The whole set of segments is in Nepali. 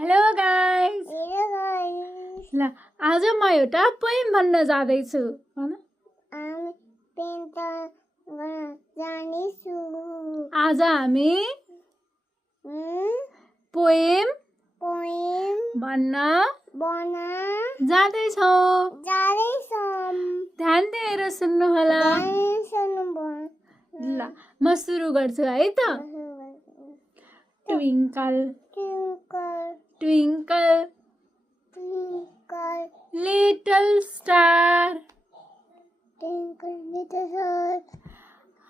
हेलो गाइस ल आज म एउटा पोइम भन्न जाँदैछु भन आज हामी पोइम भन्न जाँदैछौँ ध्यान दिएर सुन्नु होला ल म सुरु गर्छु है त twinkle twinkle little star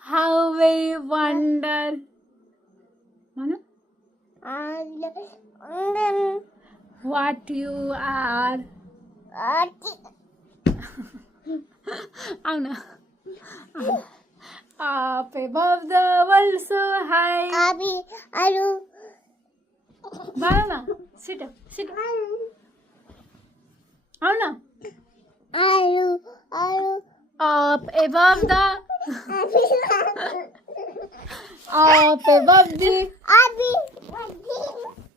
how we wonder what you are up above the world so high Banana, sit up. Anna. Up above the. Up above the.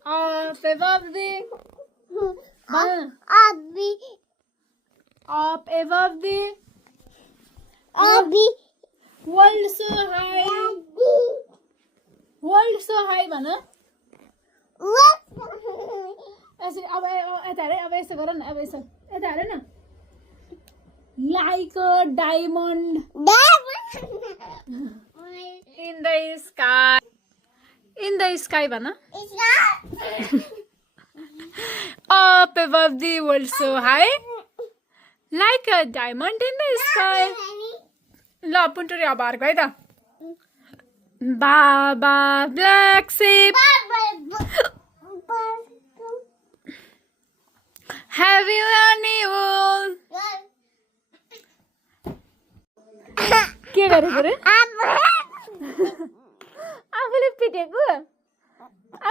Up above the. Banana. Up above the. World so high. World so high, Banana. ऐसे अब यता हेर अब यसो गर न अब यसो यता हेर न like a diamond in the sky भन up above the world so high like a diamond in the sky ल पुन्टुरी अब अर्को है त बाबा black sheep Have you any wool? के गरेको रे आफूले पिटेको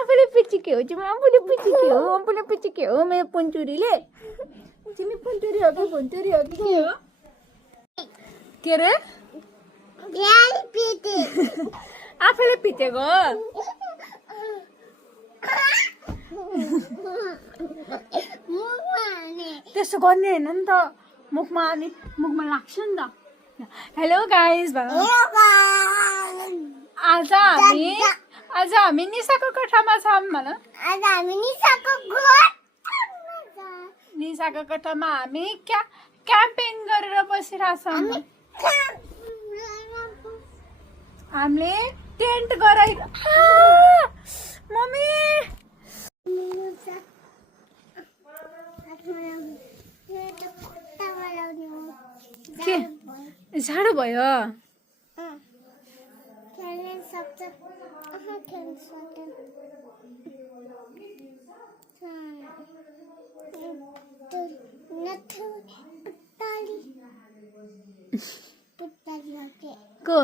आफूले पिचेको हो तिमी आफूले पिचेको हो मेरो पुन्टुरीले तिमी पुन्टुरी हो कि भुन्टुरी हो कि के हो के रे आफूले पिटेको त्यसो गर्ने हैन नि त मुखमा लाग्छ नि त हेलो गाइस आज हामी निशाको कोठामा छौँ भन निशाको कोठामा हामी क्याम्पिङ गरेर बसिरहेछौँ हामीले टेन्ट गराइ मम्मी के झाडो भयो को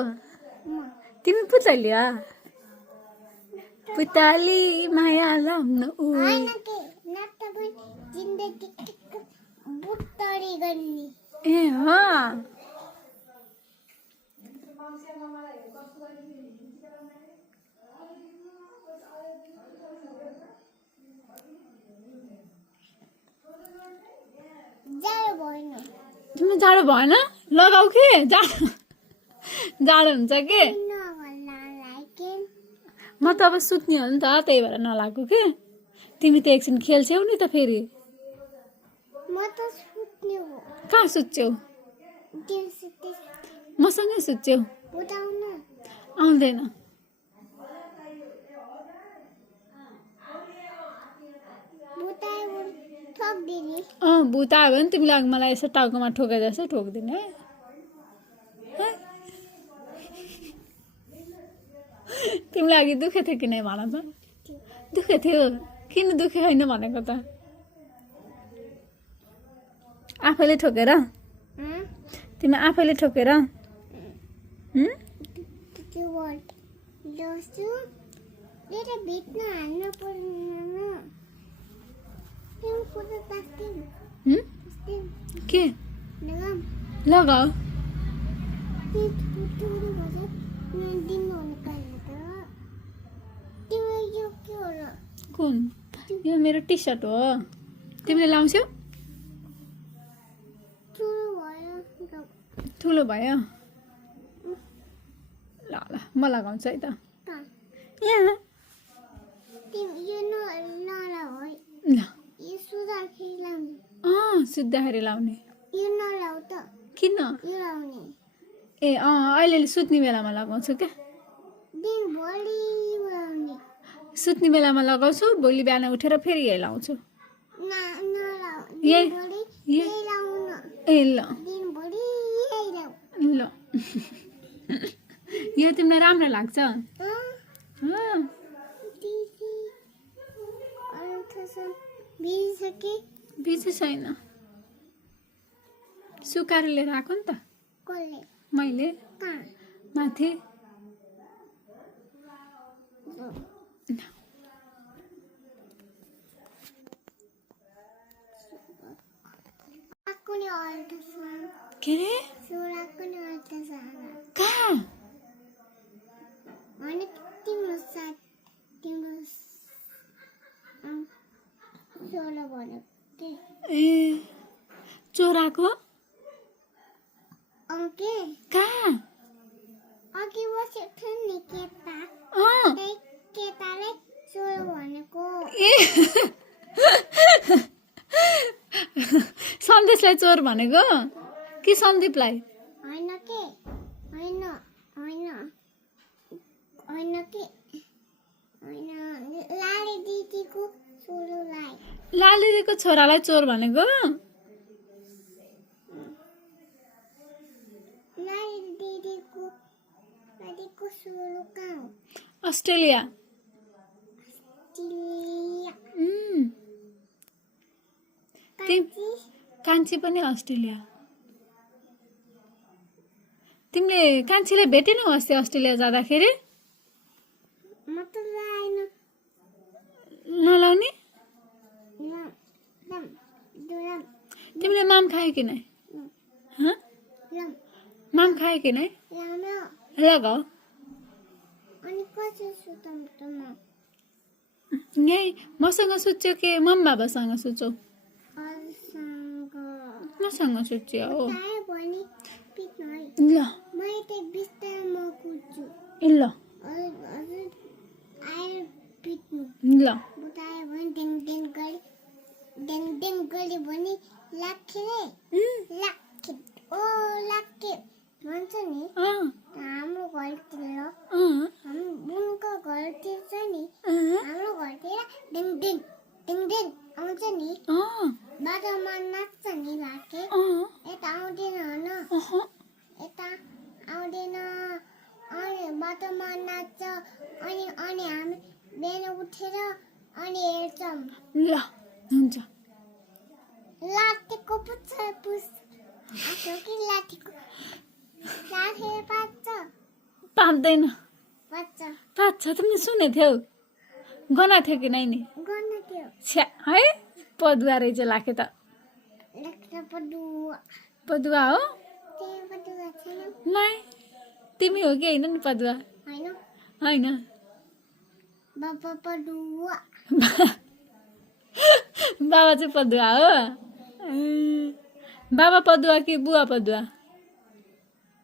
तिमी पुतली हो पुतली माया लाउन ए हो तिमी जाडो भएन लगाऊ के जाडो हुन्छ के म त अब सुत्ने हो नि त त्यही भएर नलागेको के तिमी त एकछिन खेल्छौ नि त फेरि कहाँ सुत्छौ मसँगै सुत्छौ आउँदैन भूत आयो भने तिमीलाई मलाई यसो टाउकोमा ठोके जस्तो ठोक्दिने है तिमीलाई अघि दुखे थियो कि नै भन त दुखे थियो किन दुखे छैन भनेको त आफैले ठोकेर तिमी आफैले ठोकेर के लगाऊ कुन यो मेरो टी सर्ट हो तिमीले लाउँछौ ठुलो भयो ल ल म लगाउँछु है त यहाँ ल सुत्दाखेरि लाउने किन ए अहिले सुत्ने बेलामा लगाउँछु क्या सुत्ने बेलामा लगाउँछु भोलि बिहान उठेर फेरि यही लाउँछु ए ल ल यो तिमीलाई राम्रो लाग्छ बिर्से छैन सुकाएर लिएर आएको नि त मैले माथि के रे कहाँ ए चोराको कहाँ सन्देशलाई चोर भनेको कि सन्दीपलाई लाली दिदीको छोरालाई चोर भनेको अस्ट्रेलिया कान्छी पनि अस्ट्रेलिया तिमीले कान्छीलाई भेटेनौ अस्ति अस्ट्रेलिया जाँदाखेरि नलाउने तिमीले माम खायो कि नै माम खायो कि नै लगाऊ यही मसँग सुत्यो कि मम बाबासँग सुत्छौ मसँग सुत्यो हो ल ल ल हाम्रो घरतिर बुनको घरतिर छ नि हाम्रो घरतिर डिङ डिङ डिङ डिङ आउँछ नि बाटोमा नाच्छ नि लाके यता आउँदैन न यता आउँदैन अनि बाटोमा नाच्छ अनि अनि हामी बिहान उठेर अनि हेर्छौँ ल हुन्छ लाटेको पुछ आफू कि लाटेको लाटेर पाच्छ पाउँदैन पाच्छ तिमीले सुनेको थियौ गना थियो कि नै नि गर्न थियो छ्या है पदुवा रहेछ लाखे त लेख्न पडुवा पदुवा हो त्यही पडुवा छैन नै तिमी हो कि होइन नि पदुवा हैन होइन बाबा पडुवा बाबा चाहिँ पदुवा हो बाबा पदुवा कि बुवा पदुवा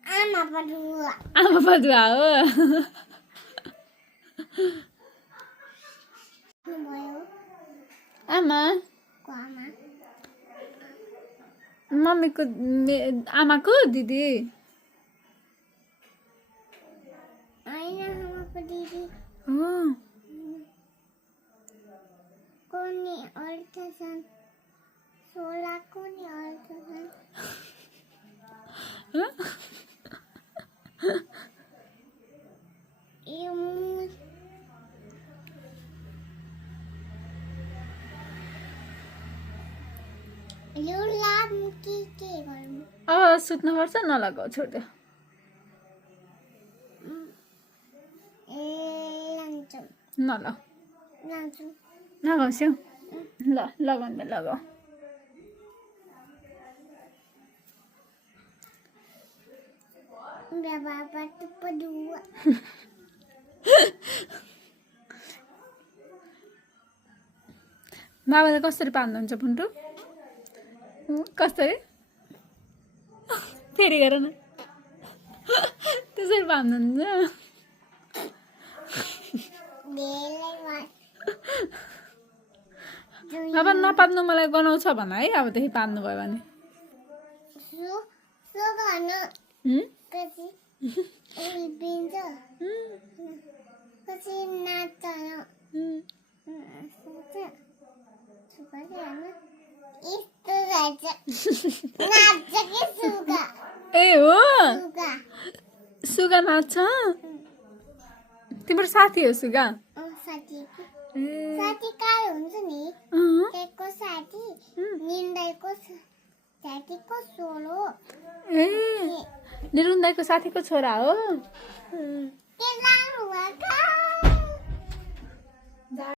आमा पडुवा आमा पदुवा हो भयो आमा आमा मम्मीको आमाको दिदी होइन आमाको दिदी हो कोनी अर्थसन सोला कोनी अर्थसन यो लाभ के गर्नु सुत्नुपर्छ नलगाऊ छोड्दियो ए लान्छु नल लान्छु लगाउँछौ ल लगाउँदा लगाऊ बाबा पडुवा बाबाले कसरी पाल्नुहुन्छ पुन्टु कसरी फेरि गर न त्यसरी पाल्नुहुन्छ अब नपाल्नु मलाई गनाउँछ भन है अबदेखि पाल्नु भयो भने ए हो सुगा नाच्छ तिम्रो साथी हो सुगा साथी कहाँ हुन्छ नि त्यसको साथी निन्दाइको साथीको छोरो ए निरुन दाइको साथीको छोरा हो के लानु